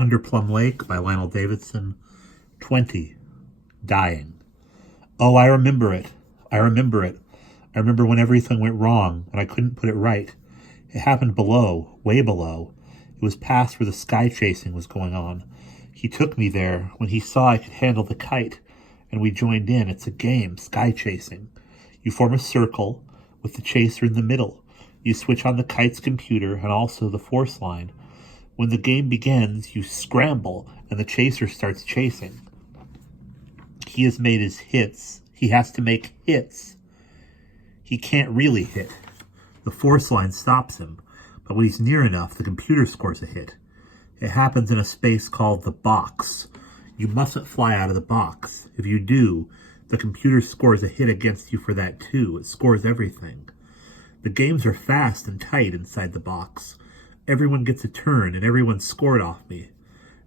Under Plum Lake by Lionel Davidson. 20. Dying. Oh, I remember it. I remember it. I remember when everything went wrong and I couldn't put it right. It happened below, way below. It was past where the sky chasing was going on. He took me there when he saw I could handle the kite, and we joined in. It's a game, sky chasing. You form a circle with the chaser in the middle. You switch on the kite's computer and also the force line. When the game begins, you scramble and the chaser starts chasing. He has made his hits. He has to make hits. He can't really hit. The force line stops him, but when he's near enough, the computer scores a hit. It happens in a space called the box. You mustn't fly out of the box. If you do, the computer scores a hit against you for that too. It scores everything. The games are fast and tight inside the box. Everyone gets a turn, and everyone scored off me.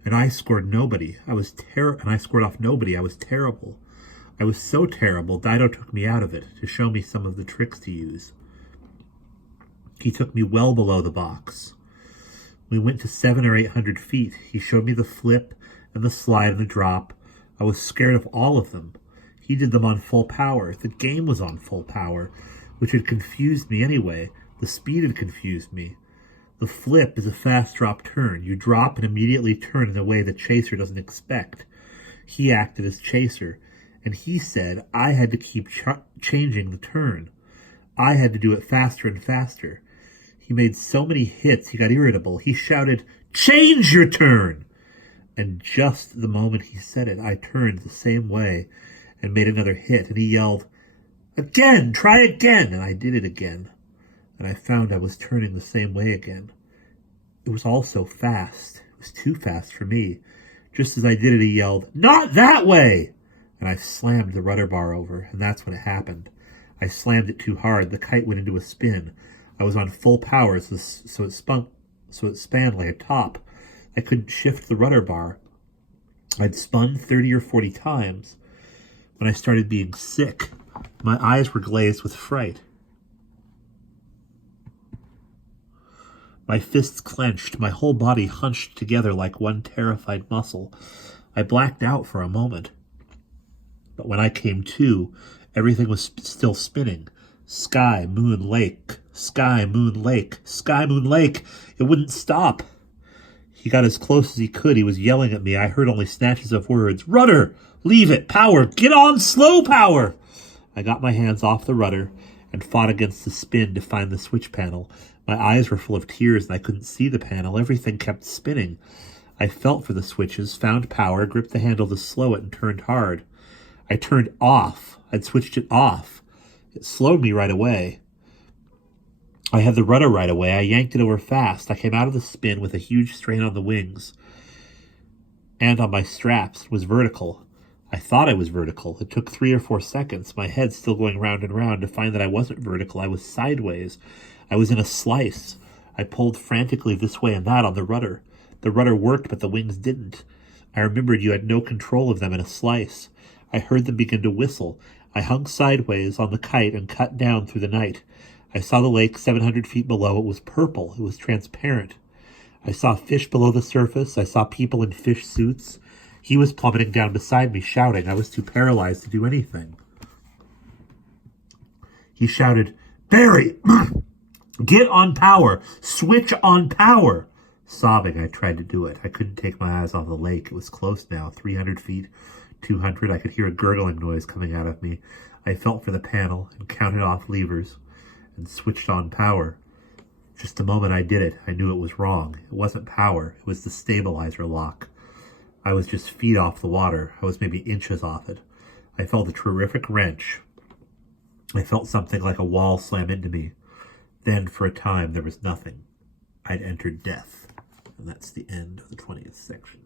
And I scored nobody. I scored off nobody. I was terrible. I was so terrible, Dido took me out of it to show me some of the tricks to use. He took me well below the box. We went to 700 or 800 feet. He showed me the flip and the slide and the drop. I was scared of all of them. He did them on full power. The game was on full power, which had confused me anyway. The speed had confused me. The flip is a fast drop turn. You drop and immediately turn in a way the chaser doesn't expect. He acted as chaser, and he said I had to keep changing the turn. I had to do it faster and faster. He made so many hits he got irritable. He shouted, "Change your turn!" And just the moment he said it, I turned the same way and made another hit, and he yelled, "Again! Try again!" And I did it again. And I found I was turning the same way again. It was all so fast. It was too fast for me. Just as I did it, he yelled, "Not that way!" And I slammed the rudder bar over, and that's when it happened. I slammed it too hard. The kite went into a spin. I was on full power, so it span like a top. I couldn't shift the rudder bar. I'd spun 30 or 40 times when I started being sick. My eyes were glazed with fright. My fists clenched, my whole body hunched together like one terrified muscle. I blacked out for a moment. But when I came to, everything was still spinning. Sky, moon, lake. Sky, moon, lake. Sky, moon, lake. It wouldn't stop. He got as close as he could. He was yelling at me. I heard only snatches of words. "Rudder! Leave it! Power! Get on slow power!" I got my hands off the rudder and fought against the spin to find the switch panel. My eyes were full of tears and I couldn't see the panel. Everything kept spinning. I felt for the switches, found power, gripped the handle to slow it, and turned hard. I turned off. I'd switched it off. It slowed me right away. I had the rudder right away. I yanked it over fast. I came out of the spin with a huge strain on the wings and on my straps. It was vertical. I thought I was vertical. It took 3 or 4 seconds, my head still going round and round, to find that I wasn't vertical. I was sideways. I was in a slice. I pulled frantically this way and that on the rudder. The rudder worked, but the wings didn't. I remembered you had no control of them in a slice. I heard them begin to whistle. I hung sideways on the kite and cut down through the night. I saw the lake 700 feet below. It was purple. It was transparent. I saw fish below the surface. I saw people in fish suits. He was plummeting down beside me, shouting. I was too paralyzed to do anything. He shouted, "Barry, get on power. Switch on power." Sobbing, I tried to do it. I couldn't take my eyes off the lake. It was close now, 300 feet, 200. I could hear a gurgling noise coming out of me. I felt for the panel and counted off levers and switched on power. Just the moment I did it, I knew it was wrong. It wasn't power. It was the stabilizer lock. I was just feet off the water. I was maybe inches off it. I felt a terrific wrench. I felt something like a wall slam into me. Then, for a time, there was nothing. I'd entered death. And that's the end of the 20th section.